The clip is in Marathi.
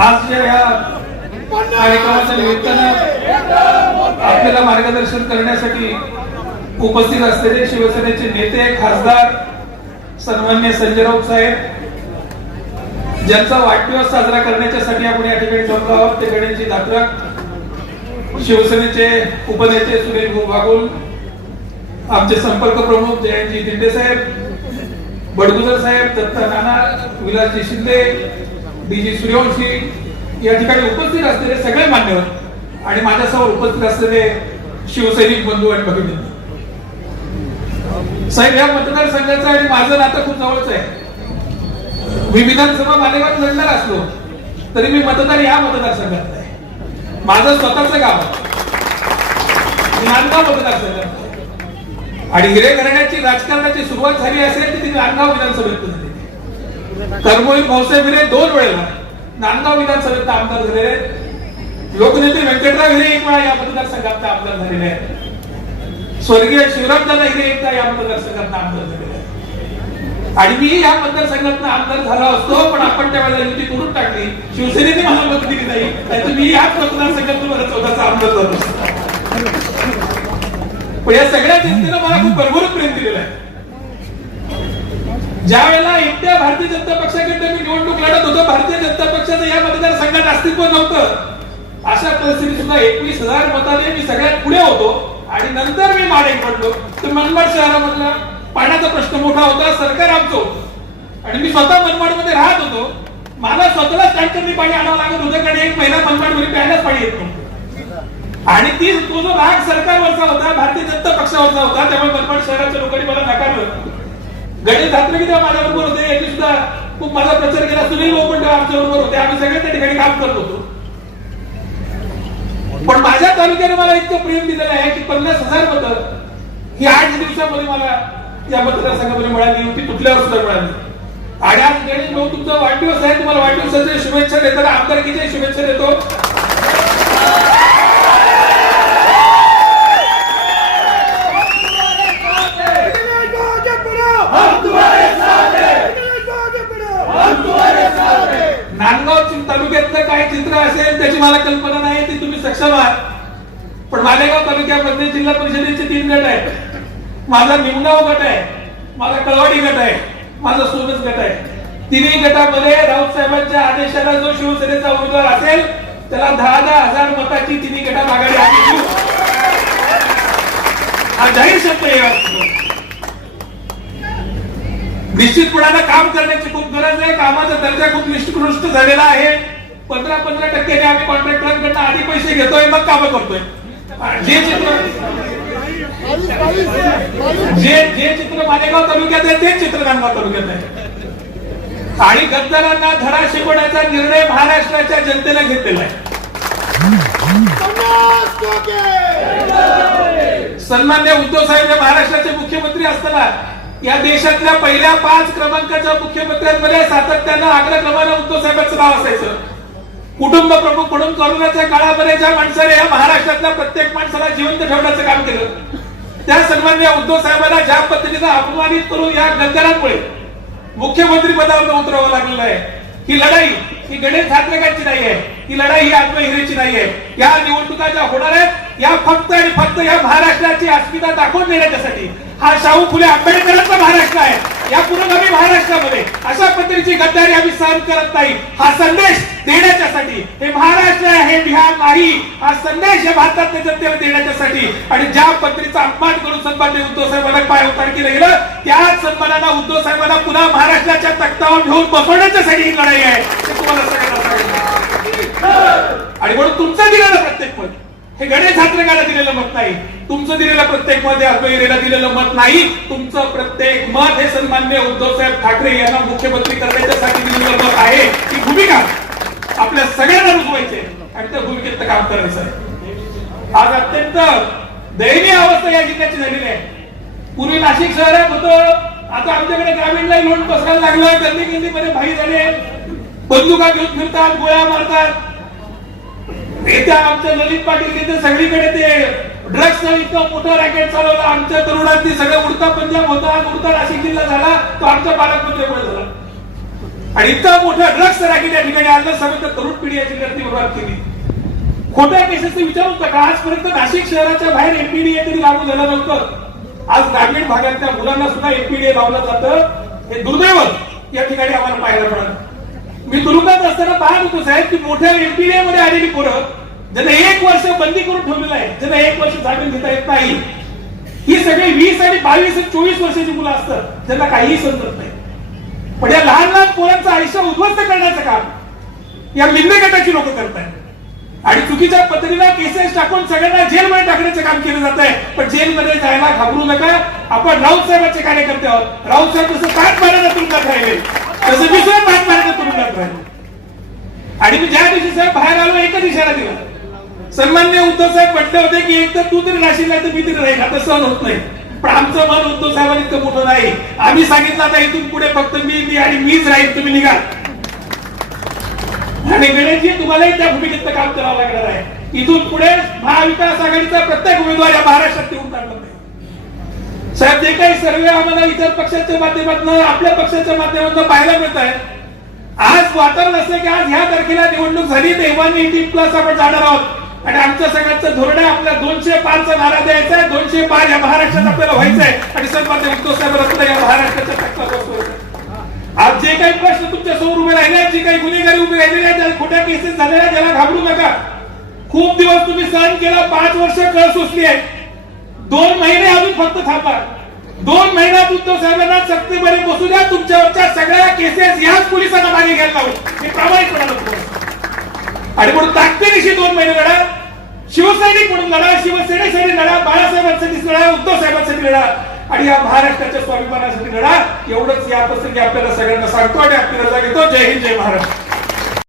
आजच्या या कार्यक्रमाच्या निमित्तानं आपल्याला मार्गदर्शन करण्यासाठी उपस्थित असलेले शिवसेनेचे नेते खासदार सन्मान्य संजय राऊत साहेब ज्यांचा वाढदिवस साजरा करण्याच्यासाठी आपण या ठिकाणी जमलो आहोत ते गणेशजी धात्रक शिवसेनेचे उपनेते सुनील बागुल आमचे संपर्क प्रमुख जयंतजी दिंडे साहेब बडगुजर साहेब दत्ता नाना विलासजी शिंदे डीजी सूर्यवंशी या ठिकाणी उपस्थित असलेले सगळे मान्यवर आणि माझ्यासमोर उपस्थित असलेले शिवसैनिक बंधू आणि भगिनी. साहेब या मतदारसंघाचं आणि माझं नातं खूप जवळच आहे. मी विधानसभा मान्यवर लढणार असलो तरी मी मतदार या मतदारसंघात आहे. माझं स्वतःचं गाव आहे. नांदगाव मतदारसंघात आणि हिरे घराण्याची राजकारणाची सुरुवात झाली असेल तर ती नांदगाव विधानसभेत झाली. कर्मवीर भाऊसाहेब हिरे दोन वेळेला नांदगाव विधानसभेत आमदार झालेले आहेत. लोकनेते व्यंकटराव हिरे एक वेळा या मतदारसंघात आमदार झालेले आहेत. स्वर्गीय शिवरामदादा हिरे एकदा या मतदारसंघात आमदार झालेले आहेत. आणि मी या मतदारसंघात आमदार झाला असतो पण आपण त्यावेळेला युती करून टाकली. शिवसेनेने मला मत दिली नाही. तर मी याच मतदारसंघात मला चौदाचा आमदार झालो असतो. पण या सगळ्या जनतेनं मला खूप भरभरून प्रेम दिलेला आहे. ज्या वेळेला एकट्या भारतीय जनता पक्षाकडे मी निवडणूक लढत होतो भारतीय जनता पक्षाचं या मतदारसंघात अस्तित्व नव्हतं. अशा परिस्थितीत सुद्धा एकवीस हजार मताने मी सगळ्यात पुढे होतो आणि नंतर मी माडे पडलो. तर मनमाड शहरामधला पाण्याचा प्रश्न मोठा होता सरकार आमचं होतं. आणि मी स्वतः मनमाडमध्ये राहत होतो. मला स्वतःलाच टँकरनी पाणी आणावं लागत होतं कारण एक महिना मनमाडमध्ये प्यायलाच पाणी येत नव्हतं. आणि ती तो जो राग सरकारवरचा होता भारतीय जनता पक्षावरचा होता त्यामुळे मनमाड शहराच्या लोकांनी मला नाकारलं गणेश धात्रे तेव्हा माझ्या बरोबर होते. यांनी सुद्धा खूप माझा प्रचार केला. सुनील भाऊ आमच्या बरोबर होते. आम्ही सगळे त्या ठिकाणी काम करत होतो. पण माझ्या तालुक्याने मला इतकं प्रेम दिलेलं आहे की पन्नास हजार मतं ही आठ दिवसामध्ये मला या मतदारसंघामध्ये मिळाली होती. तुटल्यावर सुद्धा मिळाली आणि आज गणेश भाऊ तुमचा वाढदिवस आहे. तुम्हाला वाढदिवसाच्या शुभेच्छा देताना आमदारकीच्या शुभेच्छा देतो. काय चित्र असेल त्याची मला कल्पना नाही ती तुम्ही सक्षम आहात. पण मालेगाव तालुक्यामध्ये जिल्हा परिषदेचे तीन गट आहेत. माझा निमगाव गट आहे माझा कळवाडी गट आहे माझा सोनस गट आहे. तिन्ही गटामध्ये राऊत साहेबांच्या आदेशाला जो शिवसेनेचा उमेदवार असेल त्याला दहा दहा हजार मताची तिन्ही गटात आघाडी आम्ही हा जाहीर शब्द निश्चितपणानं काम करण्याची खूप गरज आहे कामाचा दर्जा खूप निष्कृष्ट झालेला आहे. पंधरा पंधरा टक्के आम्ही कॉन्ट्रॅक्टरांकडनं आधी पैसे घेतोय मग काम करतोय. जे चित्र जे जे चित्र मालेगाव तालुक्यात आहे तेच चित्र नांदगाव तालुक्यात आहे. आणि गद्दारांना धडा शिकवण्याचा निर्णय महाराष्ट्राच्या जनतेने घेतलेला आहे. सन्मान्य उद्धव साहेब हे महाराष्ट्राचे मुख्यमंत्री असताना या देशातल्या पहिल्या पाच क्रमांकाच्या मुख्यमंत्र्यांमध्ये सातत्यानं अग्रक्रमानं उद्धव साहेबांचं नाव असायचं. कुटुंब प्रमुख म्हणून कोरोनाच्या काळामध्ये ज्या माणसाने या महाराष्ट्रातल्या प्रत्येक माणसाला जिवंत ठेवण्याचं काम केलं. त्या सन्मान्य उद्धव साहेबांना ज्या पद्धतीचा अपमानित करून या गद्दारांमुळे मुख्यमंत्री पदावर उतरावं लागलेलं आहे. ही लढाई ही गणेश ठाकरेंची नाही आहे. ही लढाई ही आत्महिरेची नाही आहे. या निवडणुका ज्या होणार आहेत या फक्त आणि फक्त या महाराष्ट्राची अस्मिता दाखवून देण्याच्यासाठी हा शाहू फुले आंबेडकरांचा महाराष्ट्र आहे. या पुरोगामी महाराष्ट्रामध्ये अशा पद्धतीची गद्दारी आम्ही सहन करत नाही. हा संदेश देण्याच्यासाठी हे महाराष्ट्र हे बिहार नाही. हा संदेश या भारतातल्या जनतेला देण्याच्यासाठी. आणि ज्या पत्रीचा अपमान करून सन्मान्य उद्धव साहेबांना पाय उतार केलं गेलं त्याच सन्मानाला उद्धव साहेबांना पुन्हा महाराष्ट्राच्या तख्तावर घेऊन बसवण्याच्यासाठी ही लढाई आहे. ते तुम्हाला सगळ्यांना सांगितलं आणि म्हणून तुमचं दिलेलं प्रत्येक पण हे गणेश ठाकरेंना दिलेलं मत नाही. तुमचं दिलेलं प्रत्येक मत हे अद्वैरेला दिलेलं मत नाही. तुमचं प्रत्येक मत हे सन्मान्य उद्धव साहेब ठाकरे यांना मुख्यमंत्री करण्याच्यासाठी दिलेलं मत आहे. ही भूमिका आपल्या सगळ्यांना रुजवायचे आणि त्या भूमिकेत काम करायचं आहे. आज अत्यंत दयनीय अवस्था या जिल्ह्याची झालेली आहे. पूर्वी नाशिक शहरात होतं. आता आमच्याकडे ग्रामीण लाईन म्हणून बसायला लागलं गल्ली गल्लीमध्ये भाई झाले. बंदुका घेऊन फिरतात गोळ्या मारतात. येत्या आमच्या ललित पाटील तिथे सगळीकडे ते ड्रग्स इतकं मोठं रॅकेट चालवलं. आमच्या तरुणांनी सगळं उडता पंजाब होता. उडता नाशिक जिल्हा झाला. तो आमच्या पालकमंत्र्यामुळे झाला. आणि इतका मोठा ड्रग्स रॅकेट या ठिकाणी आणलं. सगळं तर तरुण पिढी याची गर्दी बरोबर केली. खोट्या केसेस विचारू नका. आजपर्यंत नाशिक शहराच्या बाहेर एमपीडीए तरी लागू झालं नव्हतं. आज ग्रामीण भागातल्या मुलांना सुद्धा एमपीडीए लावलं जातं. हे दुर्दैव या ठिकाणी आम्हाला पाहायला मिळालं. मी तुरुंगात असताना पाहत होतो साहेब की मोठ्या एमपीडीए मध्ये आलेली पोरं ज्यांना एक वर्ष बंदी करून ठेवलेलं आहे ज्यांना एक वर्ष जामीन घेता येत नाही. ही सगळी वीस आणि बावीस आणि चोवीस वर्षाची मुलं असतात ज्यांना काहीही समजत नाही. पण या लहान लहान पोरांचं आयुष्य उद्ध्वस्त करण्याचं काम या मिंदे गटाची लोक करतायत. आणि चुकीच्या पत्रीला केसेस टाकून सगळ्यांना जेलमध्ये टाकण्याचं काम केलं जात आहे पण जेलमध्ये जायला घाबरू नका. आपण राऊत साहेबांचे कार्यकर्ते आहोत. राऊत साहेब जसं पाच महिन्याचा तुमचा राहिले तसं मी सुद्धा आणि मी ज्या दिवशी साहेब बाहेर आलो एकच इशारा दिला सन्मान्य उद्धव साहेब म्हटले होते की एक तर तू तरी राशील तर मी तरी राहील आता सहन होत नाही. पण आमचं मन उद्धव साहेबांनी इतकं मोठं नाही. आम्ही सांगितलं आता इथून पुढे फक्त मी ती आणि मीच राहील तुम्ही निघा. आणि गणेशजी तुम्हालाही त्या भूमिकेतलं काम करावं लागणार आहे. इथून पुढे महाविकास आघाडीचा प्रत्येक उमेदवार या महाराष्ट्रात येऊन काढला नाही. साहेब जे काही सर्वे आम्हाला इतर पक्षाच्या माध्यमातून आपल्या पक्षाच्या माध्यमातून पाहायला मिळत आहे आज वाटत असं की आज ह्या तारखेला निवडणूक झाली तेव्हा एटीन प्लस आपण जाणार आहोत. आणि आमच्या सगळ्यांचं धोरण आहे आपल्या दोनशे पाचचा नारा द्यायचा आहे दोनशे पाच या महाराष्ट्रात आपल्याला व्हायचं आहे. आणि सन्मान्य उद्धव साहेब या महाराष्ट्राच्या टक्का आज जे काही प्रश्न तुमच्यासमोर उभे राहिले जे काही गुन्हेगारी उभे राहिलेले आहेत ज्या खोट्या केसेस झालेल्या त्याला घाबरू नका. खूप दिवस तुम्ही सहन केला पाच वर्ष कळ सोसली आहे दोन महिने अजून फक्त थांबा. दोन महिन्यात उद्धव साहेबांना सक्तीमध्ये बसू द्या तुमच्यावरच्या सगळ्या केसेस याच पोलिसांना मागे घ्यायला लावू. मी प्रामाणिकपणा आणि म्हणून ताकदीनिशी दोन महिने लढा शिवसैनिक म्हणून लढा शिवसेनेसाठी लढा बाळासाहेबांसाठी लढा उद्धव साहेबांसाठी लढा आणि या महाराष्ट्राच्या स्वाभिमानासाठी लढा. एवढंच या प्रसंगी आपल्याला सगळ्यांना सांगतो आणि आपली रजा घेतो. जय हिंद जय महाराष्ट्र.